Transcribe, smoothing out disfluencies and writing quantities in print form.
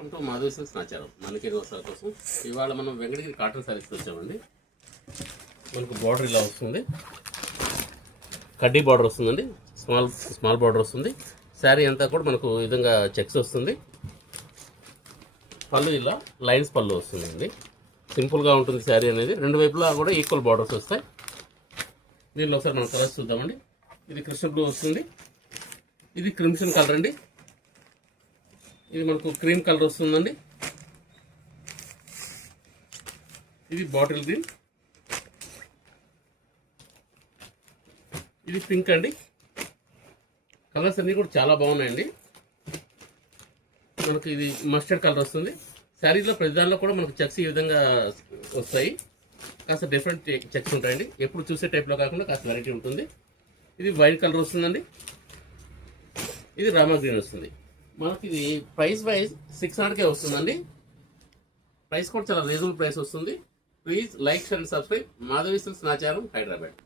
Welcome to Madhavi silks Nacharam మనకి వస్త్రాల కోసం ఇవాళ మనం వెంకటగిరి కాటన్ శారీస్ వచ్చామండి. మనకు బార్డర్ ఇలా వస్తుంది, కడ్డీ బార్డర్ వస్తుందండి, స్మాల్ బార్డర్ వస్తుంది. శారీ అంతా కూడా మనకు ఈ విధంగా చెక్స్ వస్తుంది. పళ్ళు ఇలా లైన్స్ పళ్ళు వస్తుందండి. సింపుల్గా ఉంటుంది శారీ అనేది. రెండు వైపులా కూడా ఈక్వల్ బార్డర్స్ వస్తాయి. దీనిలో ఒకసారి మనం కలర్స్ చూద్దామండి. ఇది కృష్ణ బ్లూ వస్తుంది, ఇది క్రిమ్సన్ కలర్ అండి, ఇది మనకు క్రీమ్ కలర్ వస్తుందండి, ఇది బాటిల్ గ్రీన్, ఇది పింక్ అండి. కలర్స్ అన్నీ కూడా చాలా బాగున్నాయండి. మనకు ఇది మస్టర్డ్ కలర్ వస్తుంది. శారీలో ప్రతి దానిలో కూడా మనకు చెక్స్ ఈ విధంగా వస్తాయి. కాస్త డిఫరెంట్ చెక్స్ ఉంటాయండి. ఎప్పుడు చూసే టైప్లో కాకుండా కాస్త వెరైటీ ఉంటుంది. ఇది వైట్ కలర్ వస్తుందండి, ఇది రామా గ్రీన్ వస్తుంది. మనకి ఇది ప్రైస్ వైజ్ 600కే వస్తుందండి. ప్రైస్ కూడా చాలా రీజనబుల్ ప్రైస్ వస్తుంది. Please like, share and subscribe. Madhavi silks Nacharam, Hyderabad.